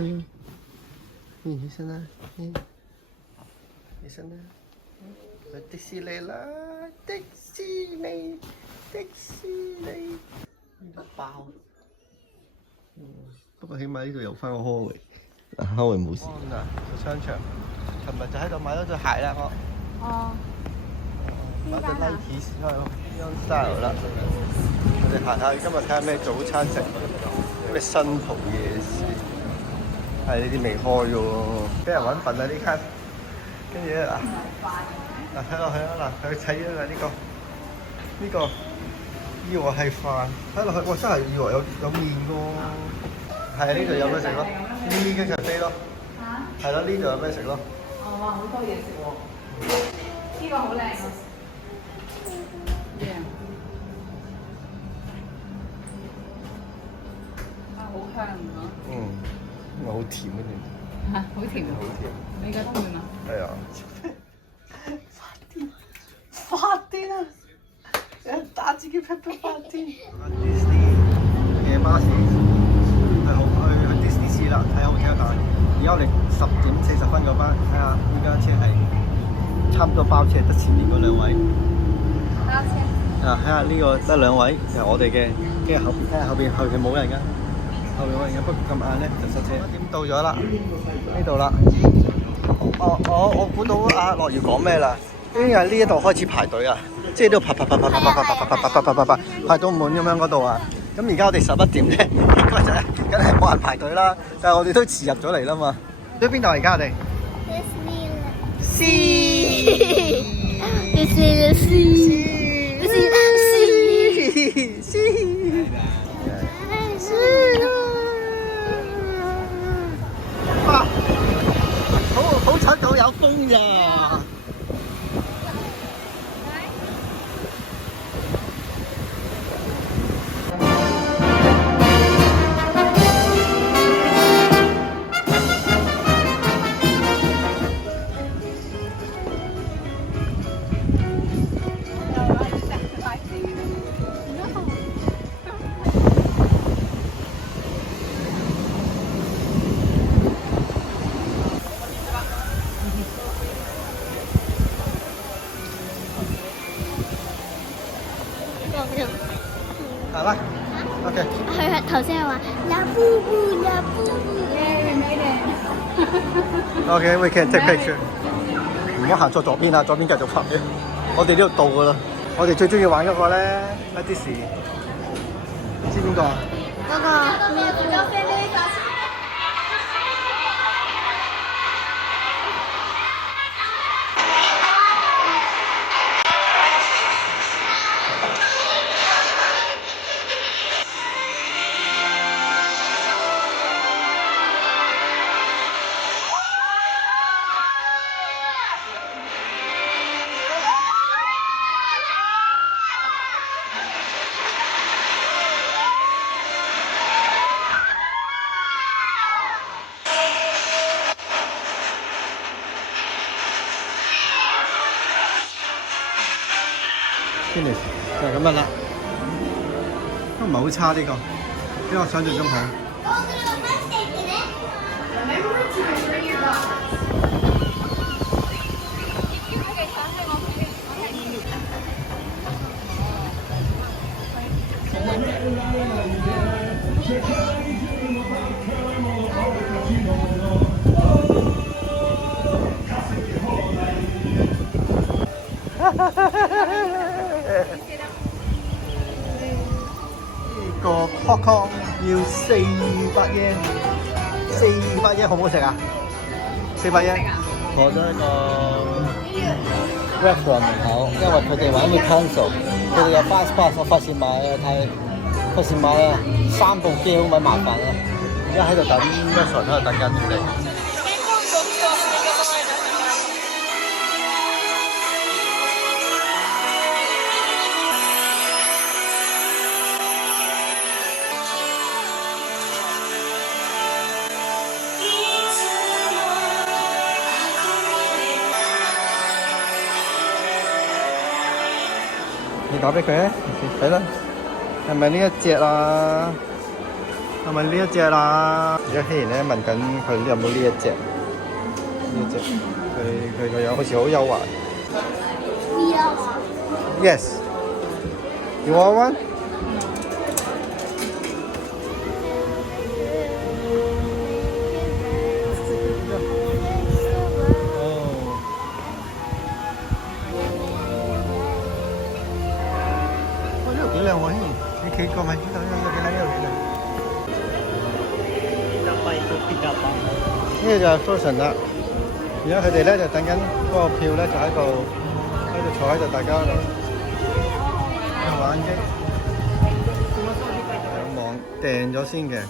起身啦，起身啦，去迪士尼啦！迪士尼，迪士尼，得爆！不過起碼呢度有翻個科維，科維冇事。嗱，個商場，尋日就喺度買咗對鞋啦，我。哦。買對 Nike Young Style 啦。我哋行下，今日睇下咩早餐食，咩新蒲夜市。係呢啲未開嘅喎，俾人揾笨啊呢間。跟住咧嗱，睇落去啊嗱，佢睇咗啦呢個，以為係飯，睇落去我真係以為有麵嘅喎。係啊，呢度有咩食咯？呢間咖啡咯。嚇？係咯，呢度有咩食咯？哦，哇，好多嘢食喎！呢個好靚啊！啊，好香啊！好甜啊你。嚇，好甜啊！好甜。你覺得會嗎？係啊。發癲啊！有人打自己屁屁發癲。夜巴士去迪士尼士啦，睇好車但而家我哋10:40嗰班，睇下依家車係差唔多包車，得前面嗰兩位。包車。睇下呢個得兩位，就係我哋嘅，跟住後邊睇下後邊冇人㗎，後邊冇人㗎，不過咁晏咧就塞車。點到咗啦？呢度啦。我估到阿樂瑤講咩啦？因為呢一度開始排隊啊，即係都排到滿咁樣嗰度啊。咁而家我哋11點咧，應該就梗係冇人排隊啦。但係我哋都遲入咗嚟啦嘛。去邊度而家我哋哇！好彩到有風咋。係啦 ，OK。佢頭先係話啦布布啦布布。OK，we can take picture。唔好行錯左邊啊，左邊繼續拍嘅。我哋呢度到㗎啦。我哋最中意玩嗰個咧，一啲事，知邊個啊？嗰個咩？Finish 就係咁樣啦，都唔係好差呢個，比我想象中好。呢個 popcorn 要400 yen，400 yen 好唔好食啊？400 yen。過咗一個 restaurant 門口，因為佢哋話要 cancel，佢哋有 fast pass， 我費事買啊，費事買啊，3部機好鬼麻煩啊！而家喺度等 restaurant 喺度等緊佢哋。你打俾佢啊！睇啦，係咪呢一隻啊？係咪呢一隻啦？而家希然咧問緊佢有冇呢一隻，佢個樣好似好優雅。Yes. You want one? Oh, 呢度幾靚喎，你企過咪知道呢度幾靚，呢度幾靚。呢個就係 Frozen 啦。而家佢哋咧就等緊嗰個票咧，就喺度坐喺度，大家玩機。上網訂咗先嘅，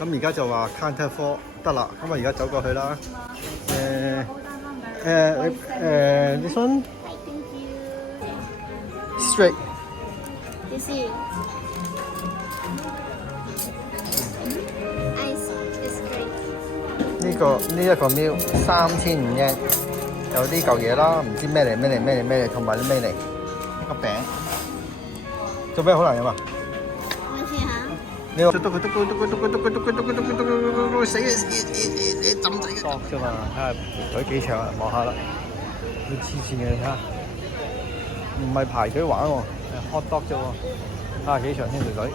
咁而家就話 Counter 4得啦，咁啊而家走過去啦。This one straight. This is ice is great. 呢一個 meal 3500 yen，有呢嚿嘢啦，唔知咩嚟，同埋啲咩嚟？一個餅。做咩好難飲啊？我試下。你話死你浸仔嘅角啫嘛，睇下隊幾長啊，望下啦。你黐線嘅，你睇下，唔係排隊玩喎，係 hot dog 啫喎，睇下幾長先條隊。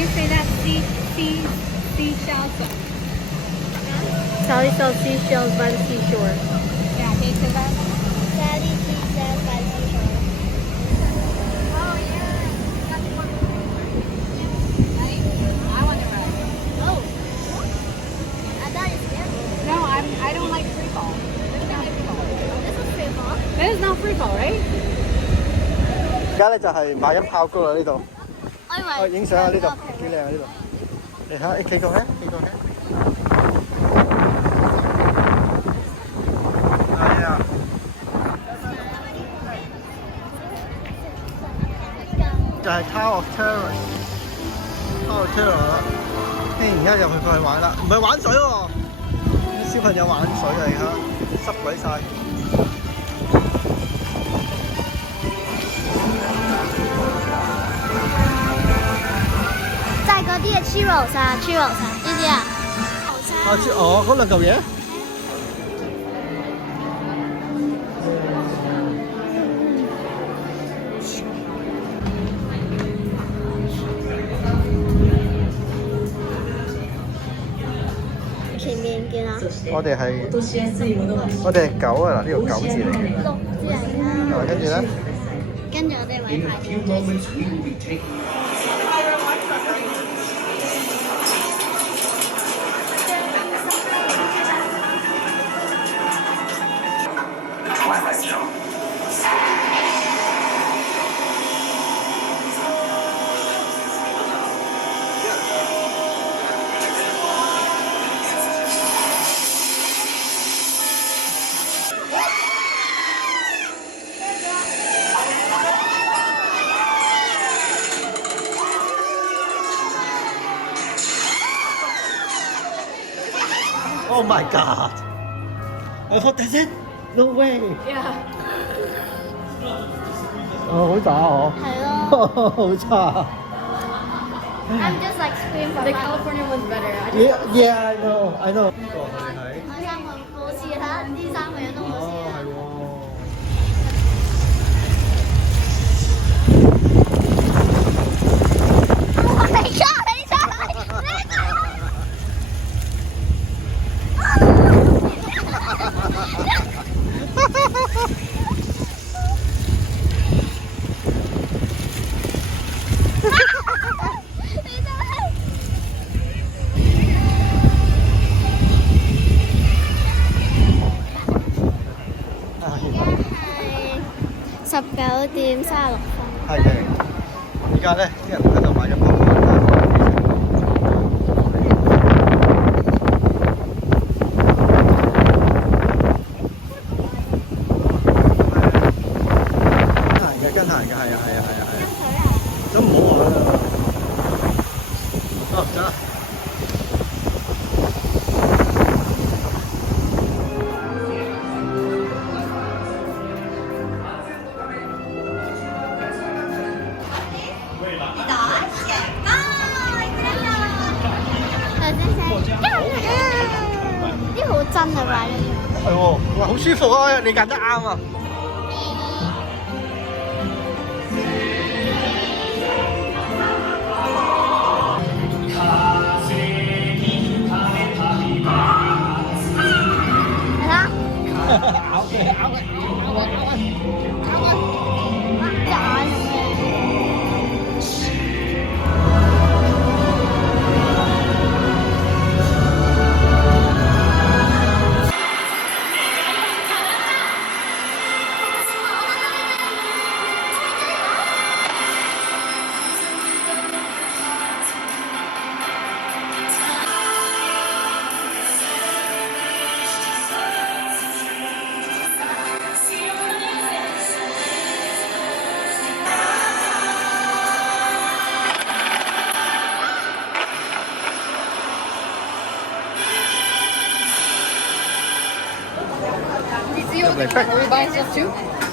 You say that seashells? Sally sells seashells by the seashore. Yeah, can you say that? Sally seashells by the seashore. Oh yeah. I want it red. Oh. I thought it's yellow. No, I don't like free fall. This is free fall. That is not free fall, right? 而家咧就係買緊爆谷啦呢度。我以為影相啊呢度，幾靚啊呢度。你睇下，你企過去，企過去。係啊。就係 Tower of Terror，Tower of Terror 啦。而家入去過去玩啦，唔係玩水喎，啲小朋友玩水嚟㗎，濕鬼晒。即係嗰啲嘅 churros 啊，知唔知啊？哦，嗰兩嚿嘢。前面見啊，我哋係狗啊嗱，呢度狗字嚟嘅。六隻人啦。跟住咧，跟住我哋位排隊。Oh my god! I thought that's it. No way. Yeah. 好渣哦。係咯。好差。I'm just like scream for The fun. California one's better. Yeah, I know, I know. 我哋睇。我三個冇事啦，呢三個人都冇事啦。係喎。我嚟㗎，你出嚟！19:36。係嘅。而家咧，啲人喺度買緊popcorn。跟行嘅，係啊。都唔好玩啦。哦，走啦。真啊擺咗入。係喎，哇好舒服啊！你揀得啱啊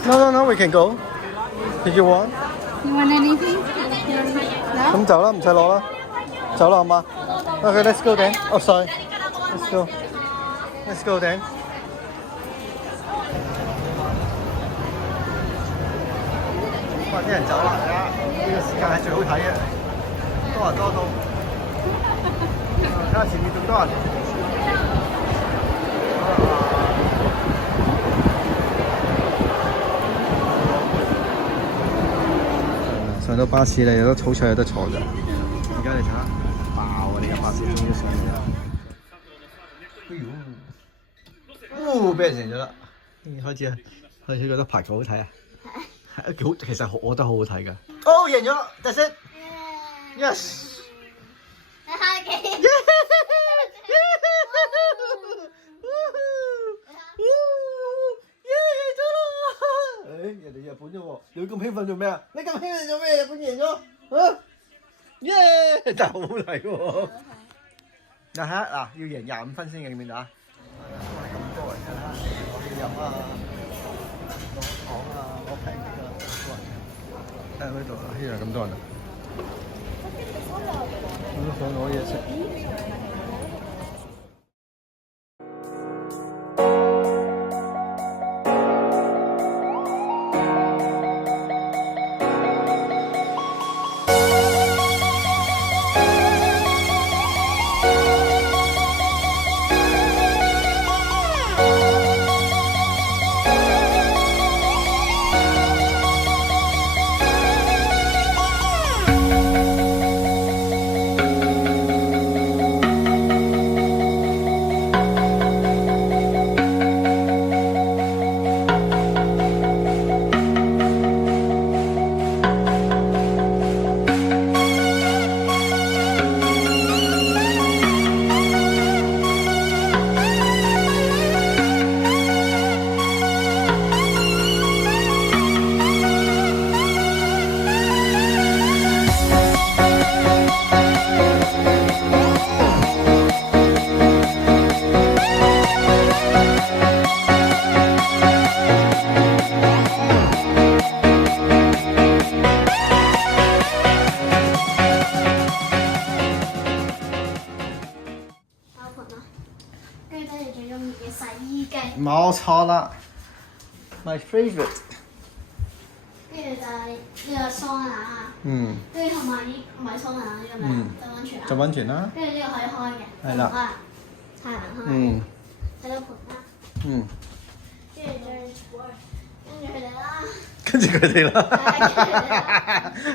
！No, we can go. Did you want? You want anything? 咁走啦，唔使攞啦，走啦好嗎？Okay, let's go then. Oh, sorry. Let's go. Let's go then. 哇！啲人走啦，而家呢個時間係最好睇嘅，多人多到，睇下前面仲多人。上到巴士咧，有得好彩有得坐㗎。而家你睇下，爆啊！你架巴士終於上嚟啦。俾人贏咗啦！開始覺得排球好睇啊！幾好，其實我覺得好好睇㗎。哦，贏咗 ，that's it。Yes。人哋日本啫喎，你咁興奮做咩啊？你咁興奮做咩？日本贏咗，啊！耶！真係好好睇喎。嗱嚇嗱，要贏25分先嘅，見唔見到啊？咁多人㗎啦，攞嘢飲啊，攞糖啊，攞平啲啊，多人。呢度啊，呢度咁多人啊，我都想攞嘢食。冇錯啦 ，my favourite。跟住就係呢個桑拿，跟住同埋呢唔係桑拿呢個咩？浸溫泉啊！浸溫泉啦。跟住呢個可以開嘅，係啦，太難開。睇到盤啦。跟住佢哋啦。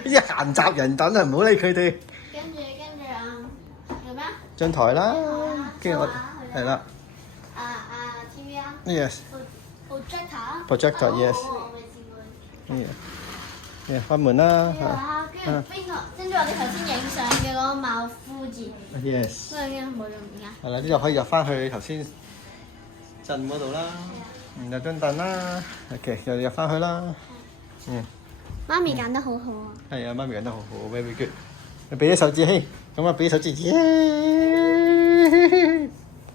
啲閒雜人等啊，唔好理佢哋。跟住有咩啊？張台啦，跟住我係啦。TV 啊 Yes。projector yes。開門啦。跟住跟住我哋頭先影相嘅嗰個茂夫字。Yes。所以冇用而家。係啦，呢度可以入翻去頭先鎮嗰度啦。有張凳啦 ，OK， 又入翻去啦。媽咪揀得好好啊。係啊，媽咪揀得好好 ，very good。你俾啲手指先，咁啊俾啲手指，耶！